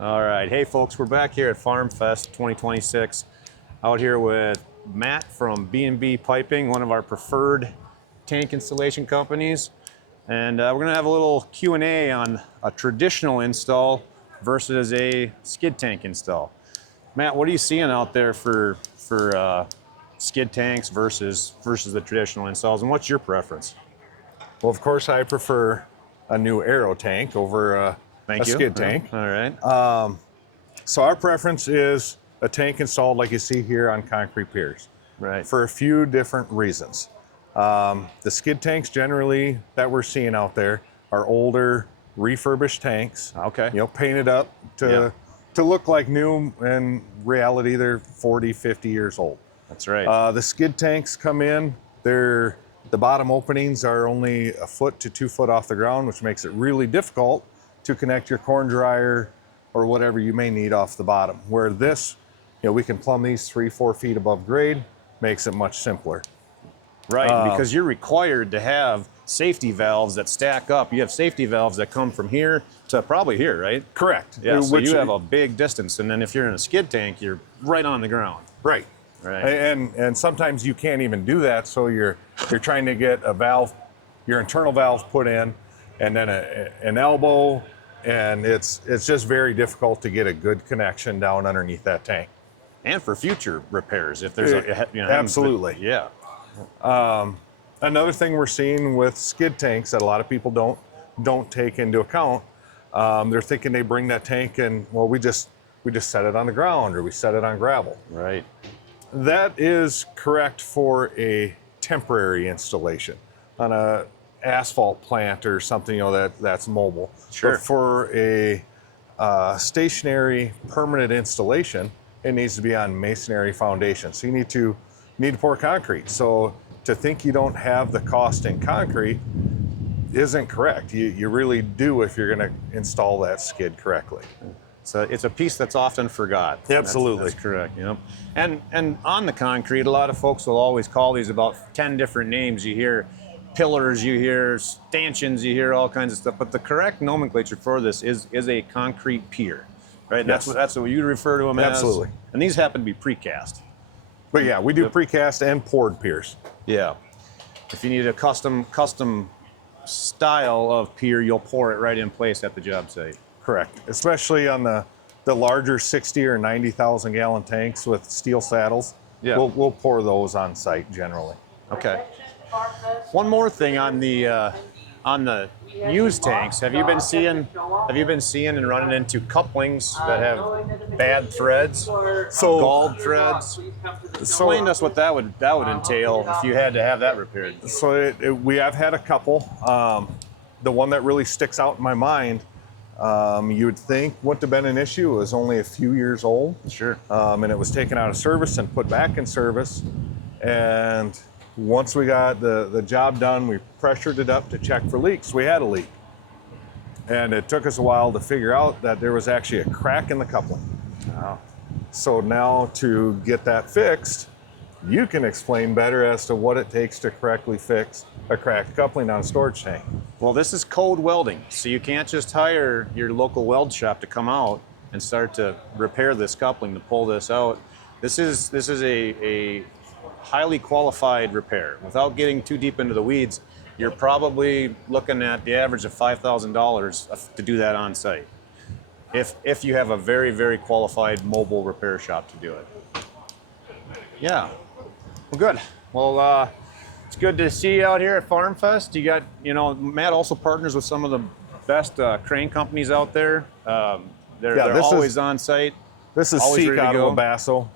All right. Hey, folks, we're back here at Farm Fest 2026. Out here with Matt from B&B Piping, one of our preferred tank installation companies. And we're going to have a little Q&A on a traditional install versus a skid tank install. Matt, what are you seeing out there for skid tanks versus the traditional installs, and what's your preference? Well, of course, I prefer a new aero tank over a skid tank. All right. So our preference is a tank installed like you see here on concrete piers. Right. For a few different reasons. The skid tanks generally that we're seeing out there are older, refurbished tanks. Okay. Painted up to look like new. In reality, they're 40, 50 years old. That's right. The skid tanks come in, the bottom openings are only a foot to 2 foot off the ground, which makes it really difficult to connect your corn dryer or whatever you may need off the bottom. Where this, we can plumb these 3-4 feet above grade, makes it much simpler. Right, because you're required to have safety valves that stack up. You have safety valves that come from here to probably here, right? Correct. Yeah, so you have a big distance, and then if you're in a skid tank, you're right on the ground. Right. Right. And sometimes you can't even do that, so you're trying to get a valve, your internal valve put in, and then an elbow, and it's just very difficult to get a good connection down underneath that tank. And for future repairs, if there's absolutely. Yeah. Another thing we're seeing with skid tanks that a lot of people don't take into account, they're thinking they bring that tank and, well, we just set it on the ground or we set it on gravel. Right. That is correct for a temporary installation on a asphalt plant or something that's mobile. Sure. But for a stationary permanent installation, it needs to be on masonry foundation. So you need to pour concrete. So to think you don't have the cost in concrete isn't correct. You really do if you're going to install that skid correctly. So it's a piece that's often forgot. Absolutely. That's correct. And on the concrete, a lot of folks will always call these about 10 different names. You hear pillars, you hear stanchions, you hear all kinds of stuff. But the correct nomenclature for this is a concrete pier, right? Yes. That's what you refer to them as. Absolutely. And these happen to be precast. But yeah, we do precast and poured piers. Yeah. If you need a custom style of pier, you'll pour it right in place at the job site. Correct. Especially on the larger 60 or 90,000 gallon tanks with steel saddles. Yeah. We'll pour those on site generally. Okay. One more thing on the used tanks. Have you been seeing and running into couplings that have bad threads, galled threads? Explain to us what that would entail if you had to have that repaired. So we have had a couple. The one that really sticks out in my mind, you would think wouldn't have been an issue. It was only a few years old. Sure. And it was taken out of service and put back in service. And once we got the job done, we pressured it up to check for leaks. We had a leak. And it took us a while to figure out that there was actually a crack in the coupling. Wow. So now to get that fixed, you can explain better as to what it takes to correctly fix a cracked coupling on a storage tank. Well, this is code welding, so you can't just hire your local weld shop to come out and start to repair this coupling to pull this out. This is a highly qualified repair. Without getting too deep into the weeds, you're probably looking at the average of $5,000 to do that on site. If you have a very, very qualified mobile repair shop to do it. Yeah. Well, good. Well, it's good to see you out here at Farm Fest. You got, Matt also partners with some of the best crane companies out there. They're always on site. This is always Seek ready to out go. of El Paso.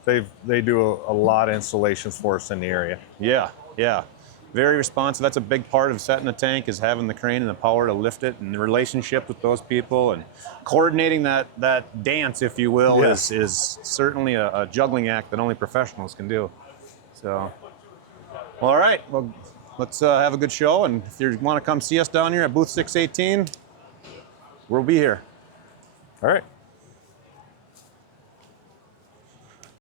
They do a lot of installations for us in the area. Yeah. Very responsive. That's a big part of setting a tank, is having the crane and the power to lift it, and the relationship with those people, and coordinating that dance, if you will, Yes. is certainly a juggling act that only professionals can do. So, well, all right. Well, let's have a good show, and if you want to come see us down here at booth 618, we'll be here. All right.